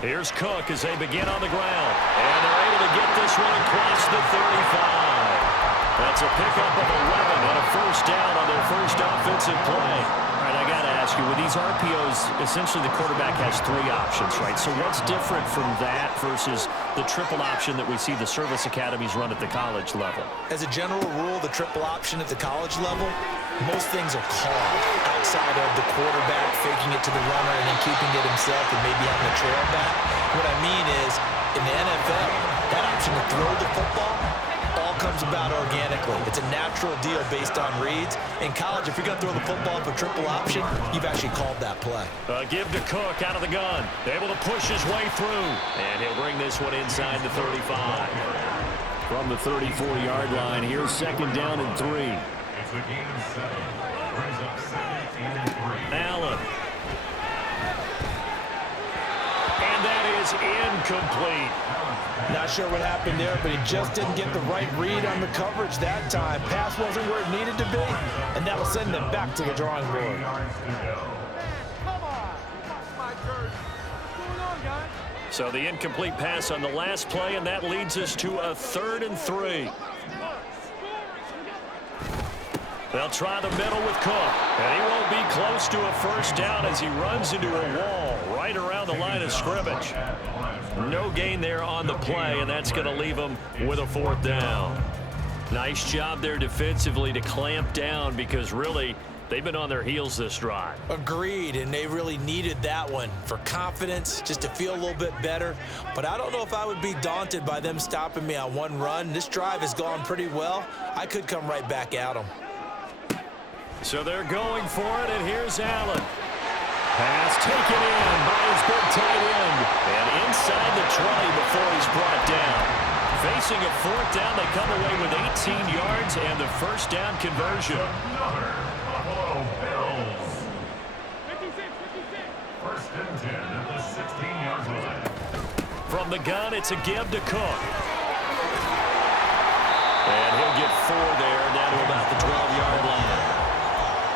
Here's Cook as they begin on the ground. And they're able to get this one across the 35. That's a pickup of 11 and a first down on their first offensive play. All right, I got to ask you, with these RPOs, essentially the quarterback has three options, right? So what's different from that versus the triple option that we see the service academies run at the college level? As a general rule, the triple option at the college level, most things are called outside of the quarterback faking it to the runner and then keeping it himself and maybe having a trail back. What I mean is, in the NFL, that option to throw the football all comes about organically. It's a natural deal based on reads. In college, if you're going to throw the football for triple option, you've actually called that play. Give to Cook out of the gun. Able to push his way through. And he'll bring this one inside the 35. From the 34-yard line, here's second down and 3. It's a game of 7. Brings up second and 3. Allen. And that is incomplete. Not sure what happened there, but he just didn't get the right read on the coverage that time. Pass wasn't where it needed to be, and that'll send them back to the drawing board. So the incomplete pass on the last play, and that leads us to a 3rd and 3. They'll try the middle with Cook, and he won't be close to a first down as he runs into a wall right around the line of scrimmage. No gain there on the play, and that's going to leave him with a 4th down. Nice job there defensively to clamp down because really they've been on their heels this drive. Agreed, and they really needed that one for confidence, just to feel a little bit better. But I don't know if I would be daunted by them stopping me on one run. This drive has gone pretty well. I could come right back at them. So they're going for it, and here's Allen. Pass taken in by his big tight end. And inside the 20 before he's brought down. Facing a 4th down, they come away with 18 yards and the first down conversion. Buffalo Bills. 56. First and 10 at the 16-yard line. From the gun, it's a give to Cook. And he'll get 4 there, down to about the 12-yard line.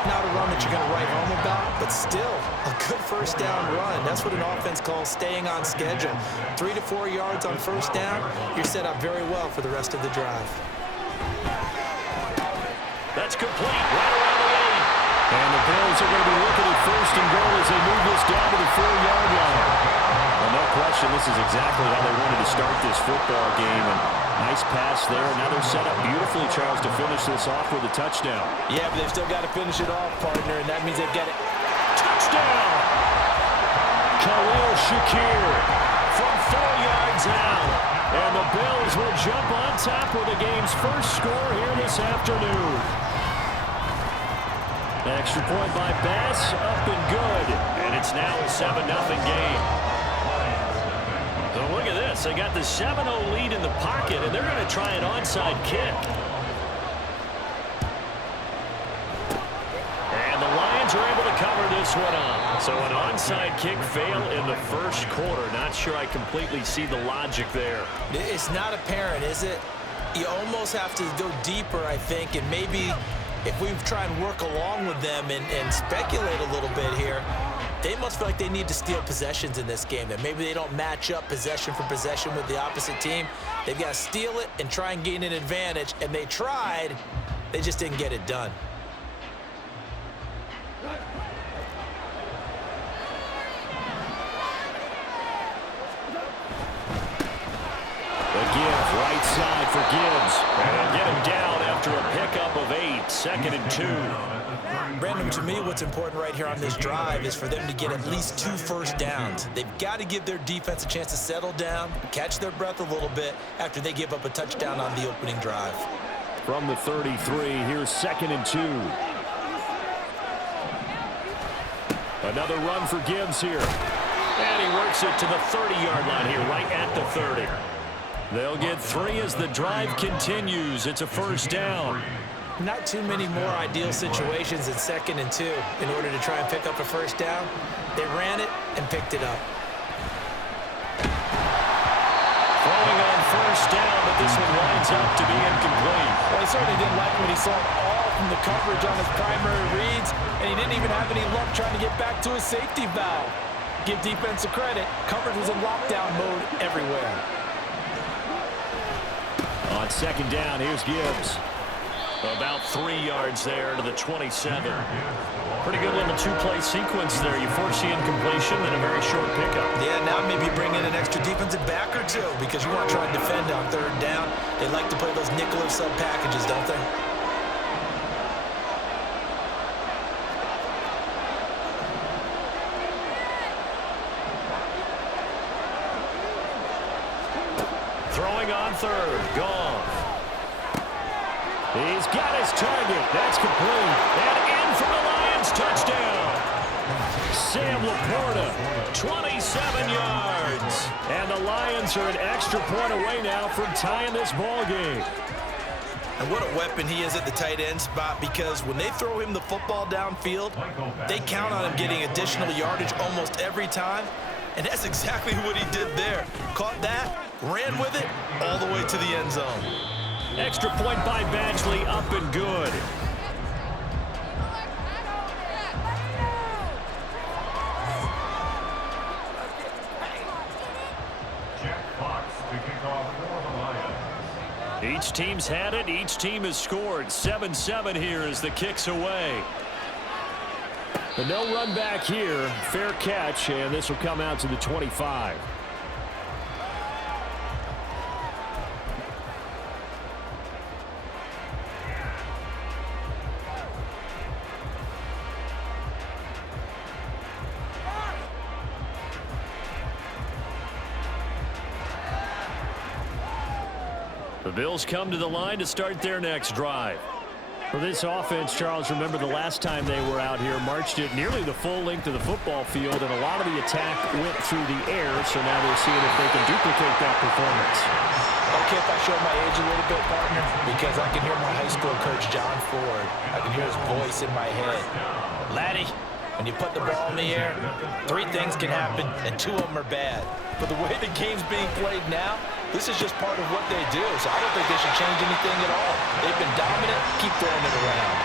Not a run that you're going to write home about, but still a good first down run. That's what an offense calls staying on schedule. 3 to 4 yards on first down, you're set up very well for the rest of the drive. That's complete right around the 8. And the Bills are going to be looking at first and goal as they move this down to the 4-yard line. Well, no question, this is exactly how they wanted to start this football game. And nice pass there. Now they're set up beautifully, Charles, to finish this off with a touchdown. Yeah, but they've still got to finish it off, partner, and that means they've got it. Touchdown! Khalil Shakir from 4 yards out. And the Bills will jump on top with the game's first score here this afternoon. Extra point by Bass, up and good. And it's now a 7-0 game. So look at this. They got the 7-0 lead in the pocket, and they're going to try an onside kick. And the Lions are able to cover this one up. So an onside kick fail in the first quarter. Not sure I completely see the logic there. It's not apparent, is it? You almost have to go deeper, I think, and maybe if we try and work along with them and speculate a little bit here, they must feel like they need to steal possessions in this game, that maybe they don't match up possession for possession with the opposite team. They've got to steal it and try and gain an advantage, and they tried. They just didn't get it done. The give, right side for Gibbs. And they'll get him down after a pickup of 8, 2nd and 2. Brandon, to me, what's important right here on this drive is for them to get at least 2 first downs. They've got to give their defense a chance to settle down, catch their breath a little bit after they give up a touchdown on the opening drive. From the 33, here's 2nd and 2. Another run for Gibbs here. And he works it to the 30-yard line here, right at the 30. They'll get 3 as the drive continues. It's a first down. Not too many more ideal situations in 2nd and 2 in order to try and pick up a first down. They ran it and picked it up. Throwing on first down, but this one winds up to be incomplete. Well, he certainly didn't like when he saw it all from the coverage on his primary reads, and he didn't even have any luck trying to get back to his safety valve. give defense a credit. Coverage was in lockdown mode everywhere. On second down, here's Gibbs. About 3 yards there to the 27. Pretty good little two-play sequence there. You force the incompletion and a very short pickup. Yeah, now maybe bring in an extra defensive back or two because you want to try and defend on third down. They like to play those nickel or sub packages, don't they? Throwing on third. Goff. He's got his target. That's complete. And in for the Lions. Touchdown. Sam Laporta, 27 yards. And the Lions are an extra point away now from tying this ball game. And what a weapon he is at the tight end spot, because when they throw him the football downfield, they count on him getting additional yardage almost every time. And that's exactly what he did there. Caught that, ran with it, all the way to the end zone. Extra point by Badgley, up and good. Jack Fox to kick off for the Lions. Each team's had it. Each team has scored. 7-7 here as the kick's away. But no run back here. Fair catch, and this will come out to the 25. The Bills come to the line to start their next drive. For this offense, Charles, remember the last time they were out here, marched it nearly the full length of the football field, and a lot of the attack went through the air, so now they're seeing if they can duplicate that performance. Okay, if I show my age a little bit, partner, because I can hear my high school coach, John Ford. I can hear his voice in my head. Laddie, when you put the ball in the air, 3 things can happen, and 2 of them are bad. But the way the game's being played now, this is just part of what they do, so I don't think they should change anything at all. They've been dominant. Keep throwing it around.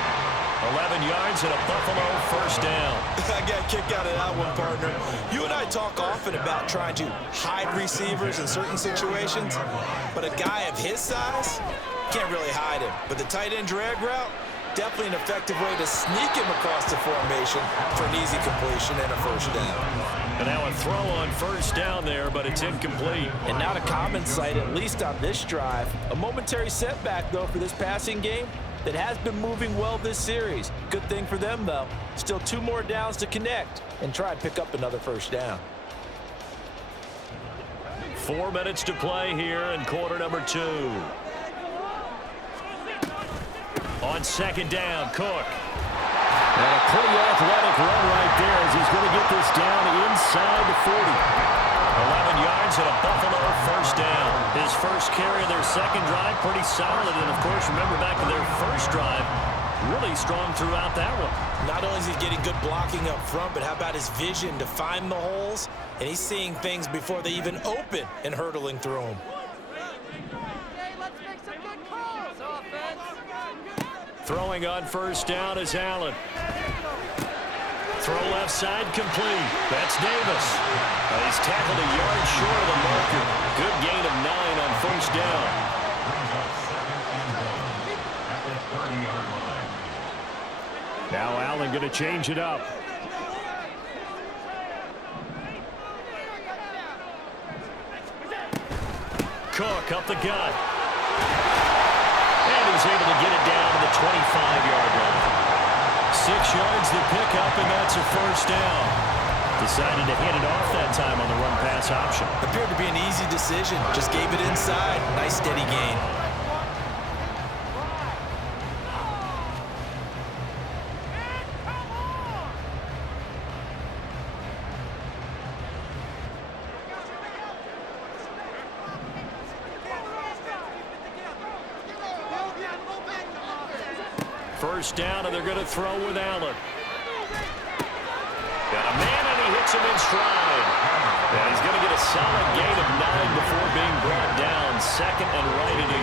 11 yards and a Buffalo first down. I got a kick out of that one, partner. You and I talk often about trying to hide receivers in certain situations, but a guy of his size can't really hide him. But the tight end drag route, definitely an effective way to sneak him across the formation for an easy completion and a first down. And now a throw on first down there, but it's incomplete. And not a common sight, at least on this drive. A momentary setback, though, for this passing game that has been moving well this series. Good thing for them, though. Still 2 more downs to connect and try and pick up another first down. 4 minutes to play here in quarter number 2. On second down, Cook. And a pretty athletic run right there as he's going to get this down inside the 40. 11 yards and a Buffalo first down. His first carry of their second drive, pretty solid. And, of course, remember back to their first drive, really strong throughout that one. Not only is he getting good blocking up front, but how about his vision to find the holes? And he's seeing things before they even open and hurdling through them. Throwing on first down is Allen. Throw left side complete. That's Davis. He's tackled a yard short of the marker. Good gain of 9 on first down. Now Allen going to change it up. Cook up the gut. And he's able to get it down to the 25-yard line. 6 yards to pick up, and that's a first down. Decided to hand it off that time on the run-pass option. Appeared to be an easy decision. Just gave it inside. Nice steady gain. First down, and they're going to throw with Allen. Got a man, and he hits him in stride. And he's going to get a solid gain of 9 before being brought down. Second and right at a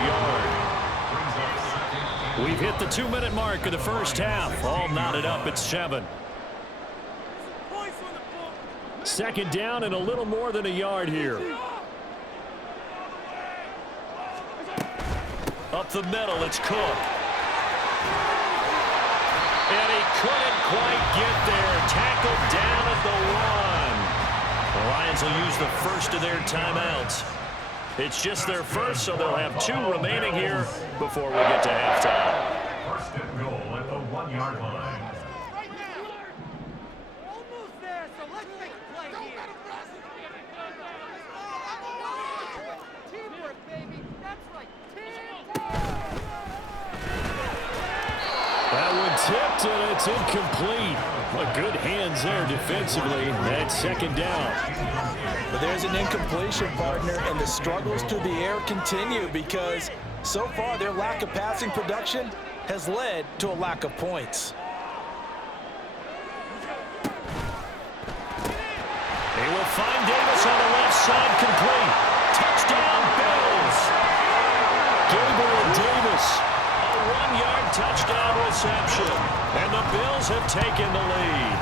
yard. We've hit the 2-minute mark of the first half. All knotted up at 7. Second down and a little more than a yard here. Up the middle, it's Cook. And he couldn't quite get there. Tackled down at the 1. The Lions will use the first of their timeouts. It's just their first, so they'll have 2 remaining here before we get to halftime. First and goal at the 1-yard line. Almost there, so let's make a play here. Teamwork, baby. That's right. That one tipped, and it's incomplete. But good hands there defensively. That's second down. But there's an incompletion, partner, and the struggles through the air continue because so far their lack of passing production has led to a lack of points. They will find Davis on the left side, complete. Touchdown, Bills. Gabriel Davis, a 1-yard touchdown reception. And the Bills have taken the lead.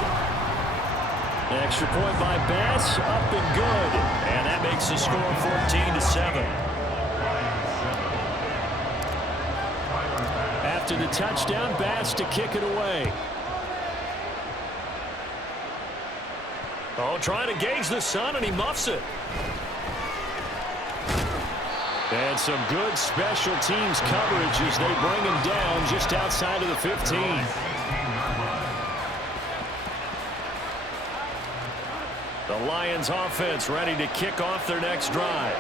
Extra point by Bass, up and good. And that makes the score 14-7. After the touchdown, Bass to kick it away. Oh, trying to gauge the sun, and he muffs it. And some good special teams coverage as they bring him down just outside of the 15. The Lions offense ready to kick off their next drive.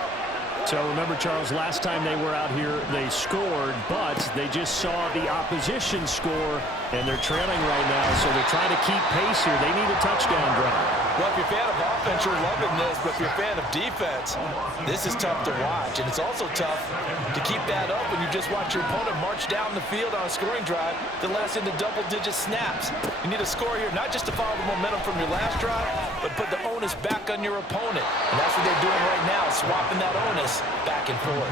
So remember, Charles, last time they were out here, they scored, but they just saw the opposition score, and they're trailing right now, so they're trying to keep pace here. They need a touchdown drive. Well, if you're a fan of offense, you're loving this, but if you're a fan of defense, this is tough to watch, and it's also tough to keep that up when you just watch your opponent march down the field on a scoring drive that lasts into double-digit snaps. You need a score here, not just to follow the momentum from your last drive, but put the onus back on your opponent, and that's what they're doing right now, swapping that onus back and forth.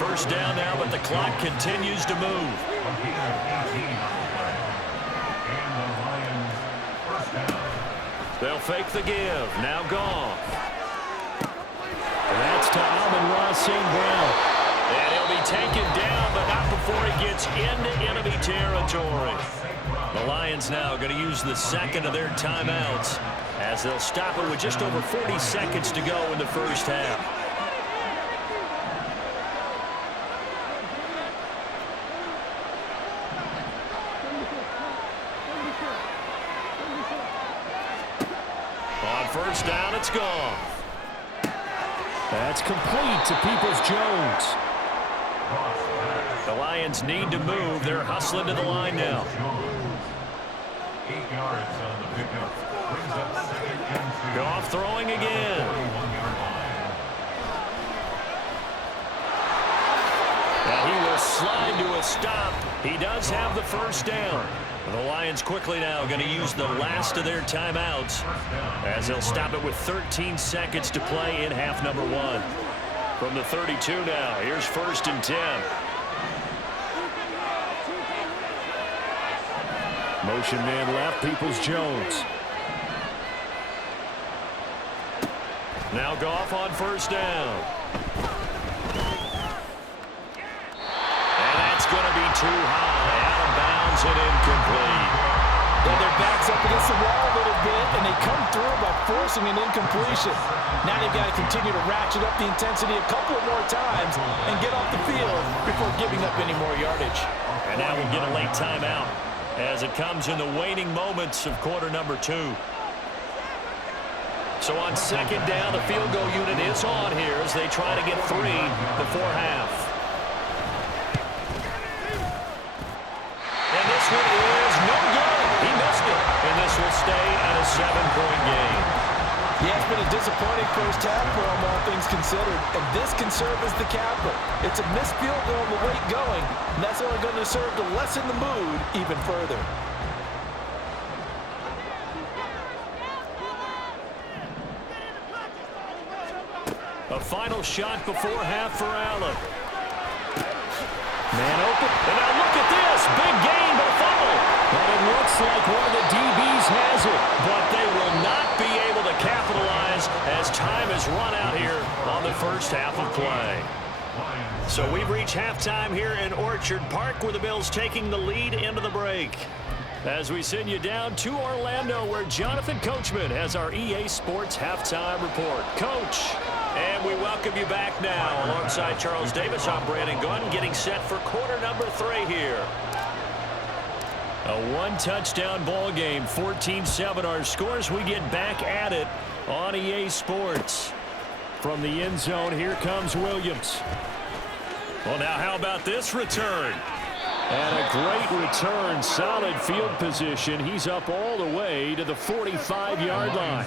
First down now, but the clock continues to move. They'll fake the give. Now Goff. That's to Amon-Ra St. Brown. And he'll be taken down, but not before he gets into enemy territory. The Lions now going to use the second of their timeouts as they'll stop it with just over 40 seconds to go in the first half. First down, it's gone. That's complete to Peoples-Jones. The Lions need to move. They're hustling to the line now. 8 yards on the pickup. Brings up second and 2. Goff throwing again. Now he will slide to a stop. He does have the first down. The Lions quickly now going to use the last of their timeouts as they'll stop it with 13 seconds to play in half number 1. From the 32 now, here's first and 10. Motion man left, Peoples-Jones. Now Goff on first down. And that's going to be too high. Out of bounds and incomplete. Well, their back's up against the wall a little bit, and they come through by forcing an incompletion. Now they've got to continue to ratchet up the intensity a couple of more times and get off the field before giving up any more yardage. And now we'll get a late timeout as it comes in the waning moments of quarter number 2. So on second down, the field goal unit is on here as they try to get 3 before half. And this one is no good. He missed it. And this will stay at a 7-point game. Yeah, it's been a disappointing first half for them, all things considered. And this can serve as the capital. It's a missed field goal on the late going, and that's only going to serve to lessen the mood even further. A final shot before half for Allen. Man open. And now look at this. Big gain, but a fumble. But it looks like one of the DBs has it. But they will not be able to capitalize time has run out here on the first half of play. So we've reached halftime here in Orchard Park, where the Bills taking the lead into the break. As we send you down to Orlando, where Jonathan Coachman has our EA Sports halftime report. Coach, and we welcome you back now. Alongside Charles Davis, I'm Brandon Gunn, getting set for quarter number 3 here. A one-touchdown ball game, 14-7 our scores. We get back at it on EA Sports. From the end zone, here comes Williams. Well, now how about this return? And a great return, solid field position. He's up all the way to the 45-yard line.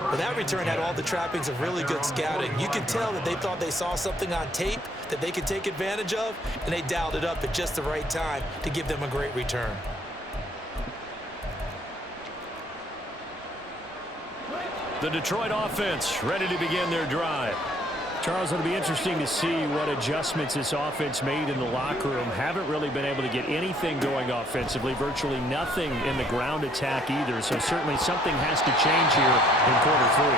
Well, that return had all the trappings of really good scouting. You could tell that they thought they saw something on tape that they could take advantage of, and they dialed it up at just the right time to give them a great return. The Detroit offense ready to begin their drive. Charles, it'll be interesting to see what adjustments this offense made in the locker room. Haven't really been able to get anything going offensively, virtually nothing in the ground attack either. So certainly something has to change here in quarter 3.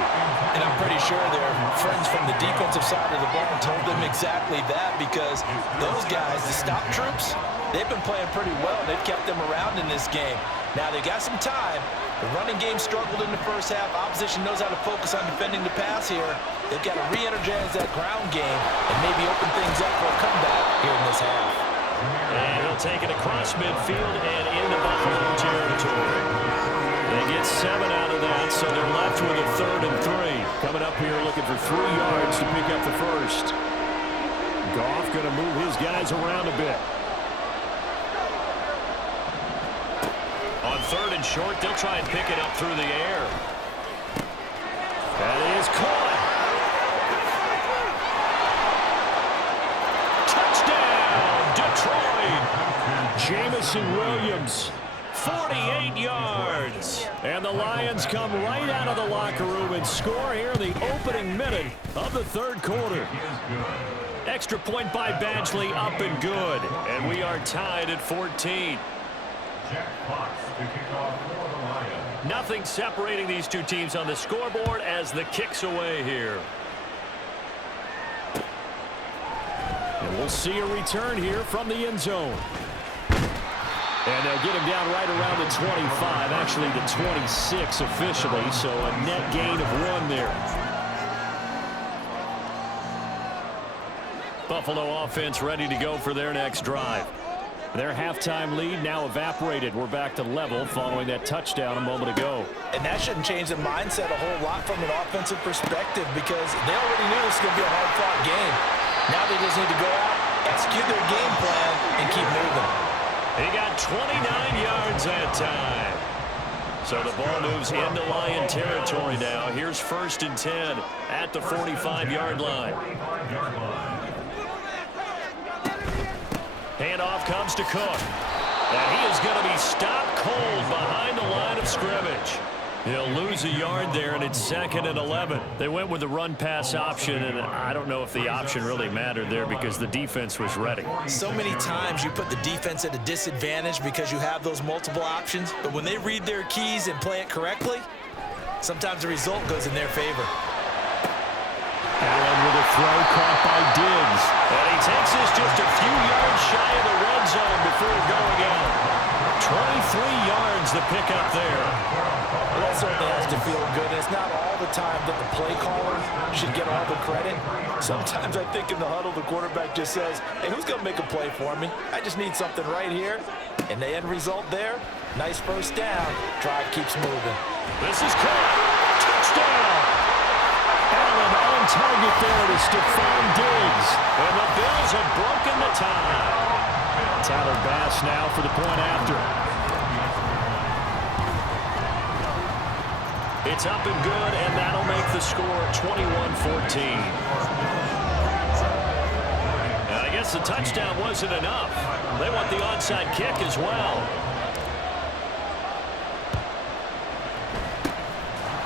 And I'm pretty sure their friends from the defensive side of the ball told them exactly that, because those guys, the stop troops, they've been playing pretty well. They've kept them around in this game. Now they got some time. The running game struggled in the first half. Opposition knows how to focus on defending the pass here. They've got to re-energize that ground game and maybe open things up for a comeback here in this half. And he'll take it across midfield and into Buffalo territory. They get 7 out of that, so they're left with a 3rd and 3. Coming up here looking for 3 yards to pick up the first. Goff going to move his guys around a bit. On 3rd and short, they'll try and pick it up through the air. That is caught. Touchdown, Detroit. Jamison Williams, 48 yards. And the Lions come right out of the locker room and score here in the opening minute of the 3rd quarter. Extra point by Badgley, up and good. And we are tied at 14. Jack Fox to kick off for the Lions. Nothing separating these two teams on the scoreboard as the kick's away here. And we'll see a return here from the end zone. And they'll get him down right around the 25, actually the 26 officially, so a net gain of 1 there. Buffalo offense ready to go for their next drive. Their halftime lead now evaporated. We're back to level following that touchdown a moment ago. And that shouldn't change the mindset a whole lot from an offensive perspective, because they already knew this was going to be a hard-fought game. Now they just need to go out, execute their game plan, and keep moving. He got 29 yards that time. So the ball moves into Lion territory now. Here's 1st and 10 at the 45-yard line. Handoff comes to Cook. And he is going to be stopped cold behind the line of scrimmage. He'll lose a yard there, and it's 2nd and 11. They went with the run-pass option, and I don't know if the option really mattered there because the defense was ready. So many times you put the defense at a disadvantage because you have those multiple options, but when they read their keys and play it correctly, sometimes the result goes in their favor. Allen with a throw caught by Diggs. And he takes this just a few yards shy of the red zone before going out. 23 yards the pickup there. Well, that certainly has to feel good. It's not all the time that the play caller should get all the credit. Sometimes I think in the huddle, the quarterback just says, hey, who's going to make a play for me? I just need something right here. And the end result there, nice first down. Drive keeps moving. This is caught. Touchdown. Allen on target there to Stephon Diggs. And the Bills have broken the tie. Tyler Bass now for the point after. It's up and good, and that'll make the score 21-14. And I guess the touchdown wasn't enough. They want the onside kick as well.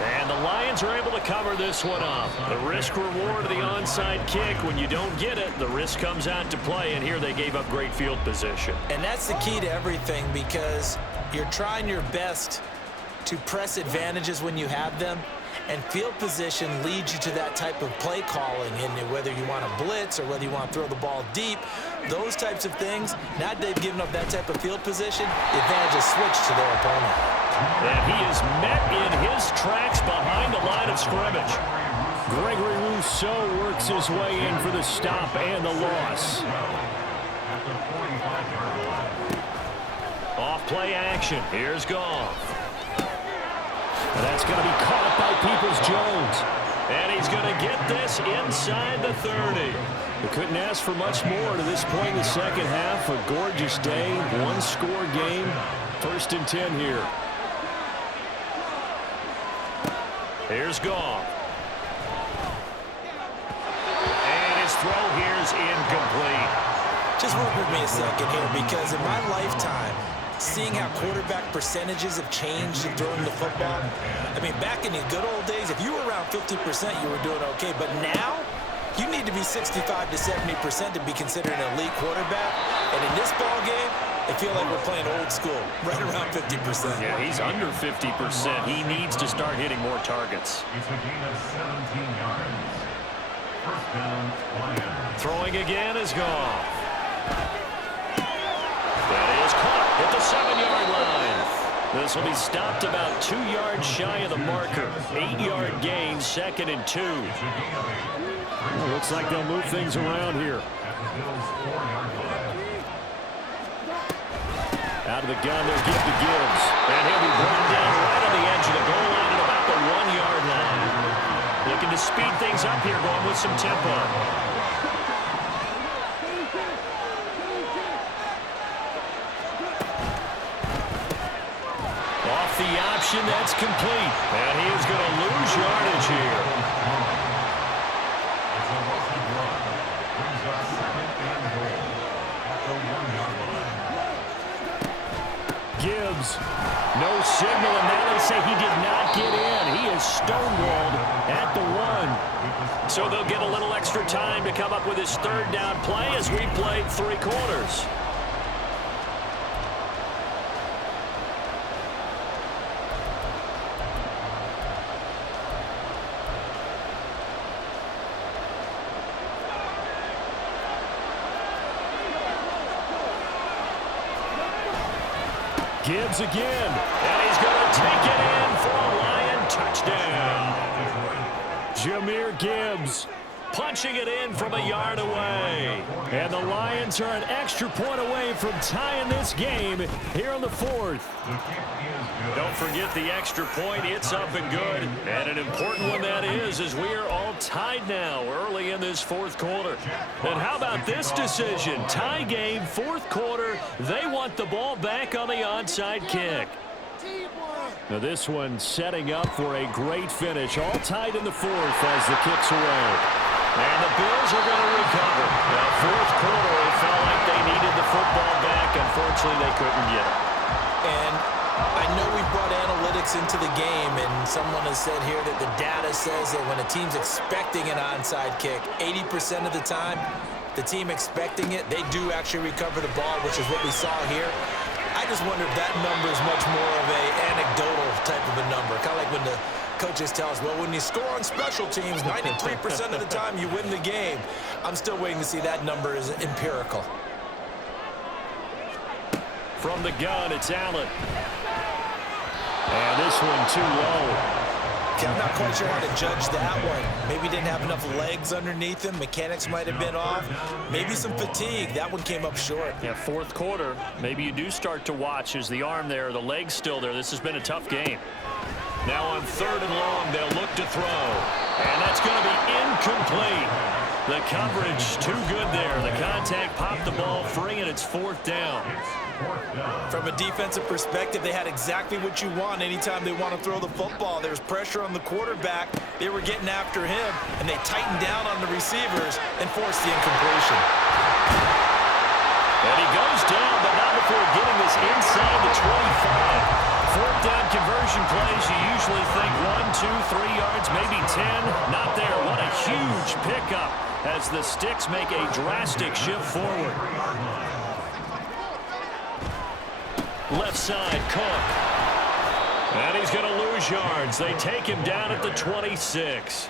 And the Lions are able to cover this one up. The risk-reward of the onside kick, when you don't get it, the risk comes out to play, and here they gave up great field position. And that's the key to everything, because you're trying your best to press advantages when you have them, And field position leads you to that type of play calling, and whether you want to blitz or whether you want to throw the ball deep, those types of things, now they've given up that type of field position, the advantage is switched to their opponent. And he is met in his tracks behind the line of scrimmage. Gregory Rousseau works his way in for the stop and the loss. Off play action. Here's Goff. And that's going to be caught by Peoples-Jones. And he's going to get this inside the 30. We couldn't ask for much more to this point in the second half. A gorgeous day, one-score game. 1st and 10 here. Here's Goff. And his throw here's incomplete. Just work with me a second here, because in my lifetime, seeing how quarterback percentages have changed in throwing the football, I mean, back in the good old days, if you were around 50%, you were doing okay. But now, you need to be 65 to 70% to be considered an elite quarterback. And in this ball game, I feel like we're playing old school, right around 50%. Yeah, he's under 50%. He needs to start hitting more targets. It's a gain of 17 yards. 1st down, Lions. Throwing again is Goff. That is caught at the 7-yard line. This will be stopped about 2 yards shy of the marker. 8-yard gain, 2nd and 2. Well, looks like they'll move things around here. Out of the gun, they'll give to Gibbs. And he'll be brought down right on the edge of the goal line at about the 1-yard line. Looking to speed things up here, going with some tempo. Off the option, that's complete. And he is going to lose yardage here. It's a Wilson run. Brings up 2nd and goal at the 1-yard line. Gibbs, no signal, and now they say he did not get in. He is stonewalled at the 1. So they'll get a little extra time to come up with his 3rd down play as we played 3 quarters. Gibbs again, and he's going to take it in for a Lion touchdown. Jahmyr Gibbs punching it in from a yard away. And the Lions are an extra point away from tying this game here in the 4th. Don't forget the extra point. It's up and good. And an important one that is, as we are all tied now early in this 4th quarter. And how about this decision? Tie game, 4th quarter. They want the ball back on the onside kick. Now this one setting up for a great finish. All tied in the 4th as the kick's away. And the Bills are going to recover. Now, 4th quarter, it felt like they needed the football back. Unfortunately, they couldn't get it. And I know we brought analytics into the game, and someone has said here that the data says that when a team's expecting an onside kick, 80% of the time, the team expecting it, they do actually recover the ball, which is what we saw here. I just wonder if that number is much more of a anecdotal type of a number. Kind of like when the coaches tell us, well, when you score on special teams, 93% of the time you win the game. I'm still waiting to see that number is empirical. From the gun, it's Allen. And this one too low. Okay, I'm not quite sure how to judge that one. Maybe didn't have enough legs underneath him. Mechanics might have been off. Maybe some fatigue. That one came up short. Yeah, 4th quarter. Maybe you do start to watch as the arm there, the leg's still there. This has been a tough game. Now on 3rd and long, they'll look to throw. And that's going to be incomplete. The coverage too good there. The contact popped the ball free, and it's 4th down. From a defensive perspective, they had exactly what you want anytime they want to throw the football. There was pressure on the quarterback. They were getting after him, and they tightened down on the receivers and forced the incompletion. And he goes down, but not before getting this inside the 25. 4th down conversion plays, you usually think 1, 2, 3 yards, maybe 10. Not there. What a huge pickup as the Sticks make a drastic shift forward. Left side, Cook. And he's going to lose yards. They take him down at the 26.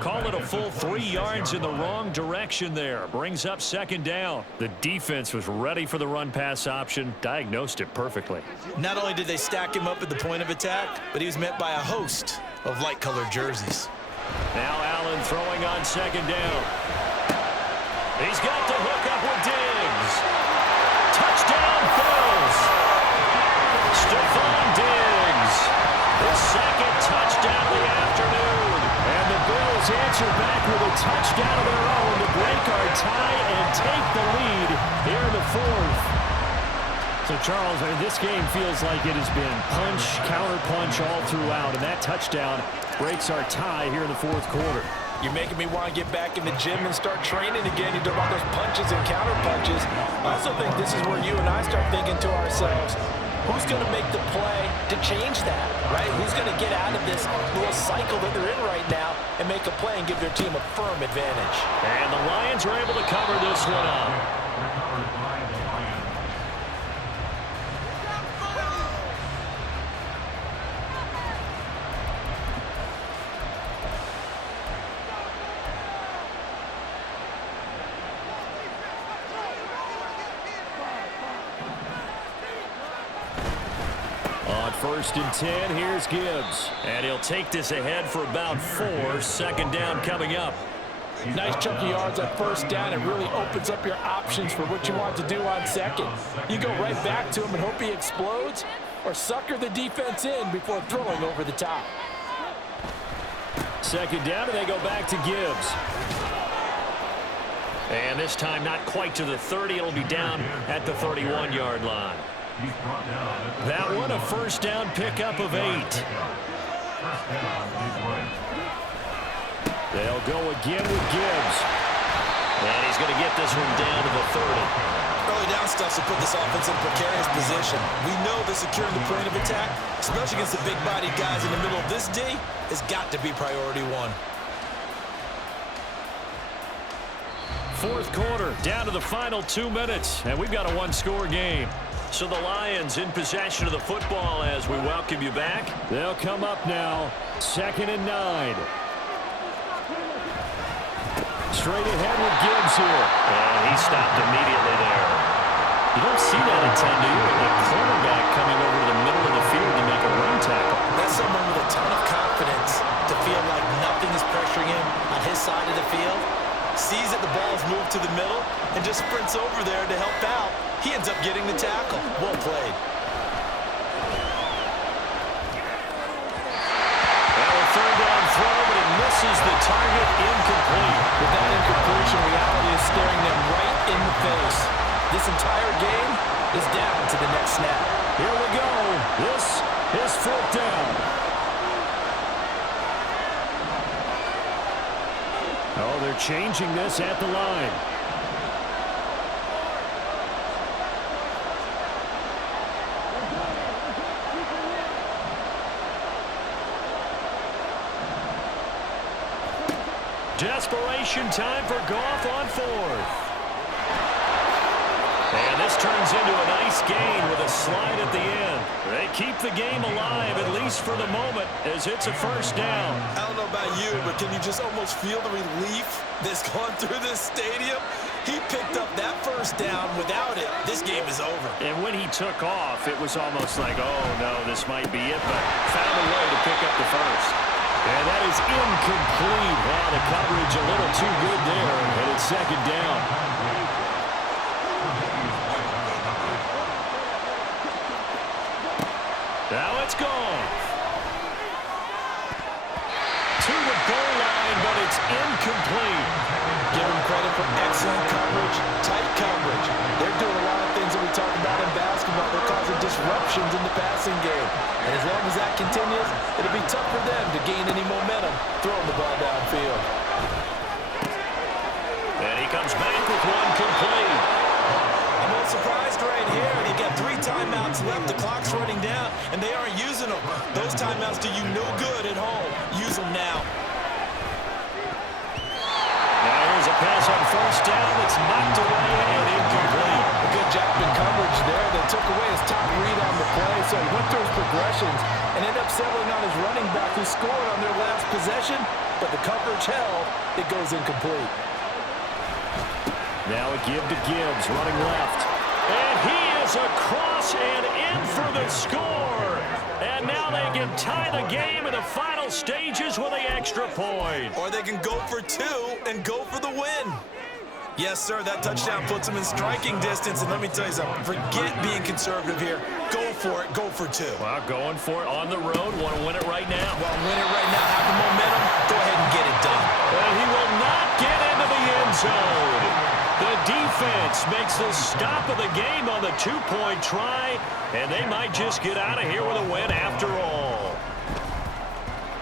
Call it a full 3 yards in the wrong direction there. Brings up second down. The defense was ready for the run-pass option, diagnosed it perfectly. Not only did they stack him up at the point of attack, but he was met by a host of light-colored jerseys. Now Allen throwing on second down. He's got to hook up with Diggs. Touchdown, Bills. Stephon Diggs. His second touchdown of the afternoon. And the Bills answer back with a touchdown of their own to break our tie and take the lead here in the fourth. So, Charles, this game feels like it has been punch, counter-punch all throughout, and that touchdown breaks our tie here in the fourth quarter. You're making me want to get back in the gym and start training again. You talk about those punches and counter-punches. I also think this is where you and I start thinking to ourselves, who's going to make the play to change that, right? Who's going to get out of this little cycle that they're in right now and make a play and give their team a firm advantage? And the Lions are able to cover this one up. First and 10, here's Gibbs. And he'll take this ahead for about 4. Second down coming up. Nice chunk of yards at first down. It really opens up your options for what you want to do on second. You go right back to him and hope he explodes, or sucker the defense in before throwing over the top. Second down, and they go back to Gibbs. And this time not quite to the 30. It'll be down at the 31-yard line. That one, a first down pickup of 8. They'll go again with Gibbs. And he's going to get this one down to the 30. Early down stuff to put this offense in a precarious position. We know that securing the point of attack, especially against the big-bodied guys in the middle of this D, has got to be priority one. Fourth quarter, down to the final 2 minutes, and we've got a one-score game. So the Lions in possession of the football as we welcome you back. They'll come up now, 2nd and 9. Straight ahead with Gibbs here. And he stopped immediately there. You don't see that a ton, do you? A cornerback coming over to the middle of the field to make a run tackle. That's someone with a ton of confidence to feel like nothing is pressuring him on his side of the field. Sees that the ball's moved to the middle and just sprints over there to help out. He ends up getting the tackle. Well played. Well, a third down throw, but it misses the target. Incomplete. With that incompletion, reality is staring them right in the face. This entire game is down to the next snap. Here we go. This is 4th down. Oh, they're changing this at the line. Desperation time for Goff on 4th. And this turns into a nice gain with a slide at the end. They keep the game alive, at least for the moment, as it's a first down. I don't know about you, but can you just almost feel the relief that's gone through this stadium? He picked up that first down. Without it, this game is over. And when he took off, it was almost like, oh, no, this might be it, but found a way to pick up the first. And that is incomplete. Wow, the coverage a little too good there, and it's 2nd down. Now it's gone. To the goal line, but it's incomplete. Give them credit for excellent coverage, tight coverage. They're doing a lot of things that we talk about in basketball. They're causing disruptions in the passing game. And as long as that continues, it'll be tough for them to gain any momentum throwing the ball downfield. And he comes back with one complete. I'm a little surprised right here. They got 3 timeouts left. The clock's running down, and they aren't using them. Those timeouts do you no good at home. Use them now. Now here's a pass on first down that's knocked away and incomplete. A good job in coverage there. They took away his top read on the play, so he went through his progressions and ended up settling on his running back who scored on their last possession, but the coverage held. It goes incomplete. Now a give to Gibbs, running left. And he is across and in for the score. And now they can tie the game in the final stages with the extra point. Or they can go for 2 and go for the win. Yes, sir, that touchdown puts them in striking distance. And let me tell you something, forget being conservative here. Go for it, go for 2. Well, going for it on the road. Want to win it right now. Well, win it right now, have the momentum, go ahead and get it done. And he will not get into the end zone. The defense makes the stop of the game on the 2-point try, and they might just get out of here with a win after all.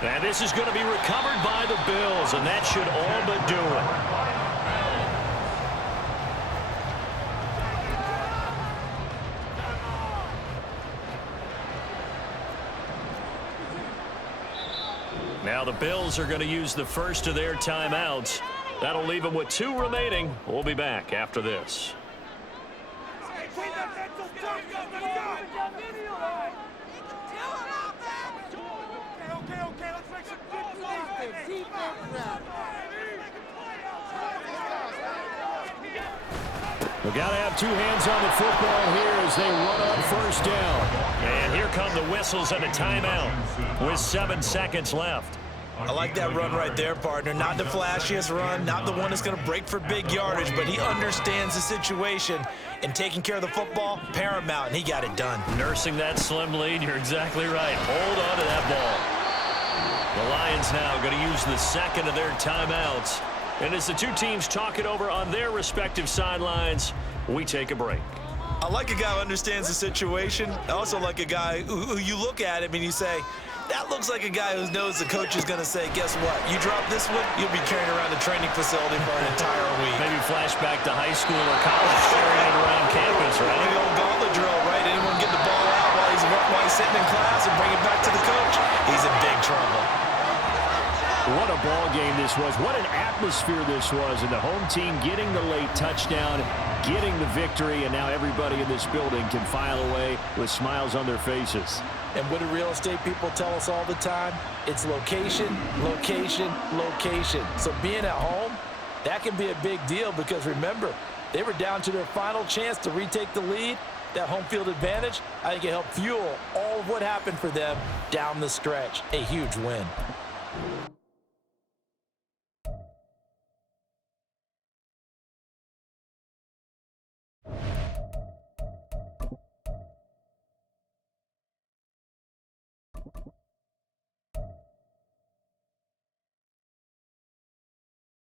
And this is going to be recovered by the Bills, and that should all but do it. Now the Bills are going to use the first of their timeouts. That'll leave them with 2 remaining. We'll be back after this. We've got to have 2 hands on the football here as they run on first down. And here come the whistles and a timeout with 7 seconds left. I like that run right there, partner. Not the flashiest run, not the one that's going to break for big yardage, but he understands the situation, and taking care of the football, paramount, and he got it done. Nursing that slim lead, you're exactly right. Hold on to that ball. The Lions now going to use the second of their timeouts. And as the 2 teams talk it over on their respective sidelines, we take a break. I like a guy who understands the situation. I also like a guy who you look at him and you say, that looks like a guy who knows the coach is going to say, guess what? You drop this one, you'll be carrying around the training facility for an entire week. Maybe flashback to high school or college, carrying it around campus, right? The old gauntlet drill, right? Anyone get the ball out while he's sitting in class and bring it back to the coach? He's in big trouble. What a ball game this was. What an atmosphere this was. And the home team getting the late touchdown, getting the victory, and now everybody in this building can file away with smiles on their faces. And what do real estate people tell us all the time? It's location, location, location. So being at home, that can be a big deal because remember, they were down to their final chance to retake the lead. That home field advantage, I think it helped fuel all of what happened for them down the stretch. A huge win.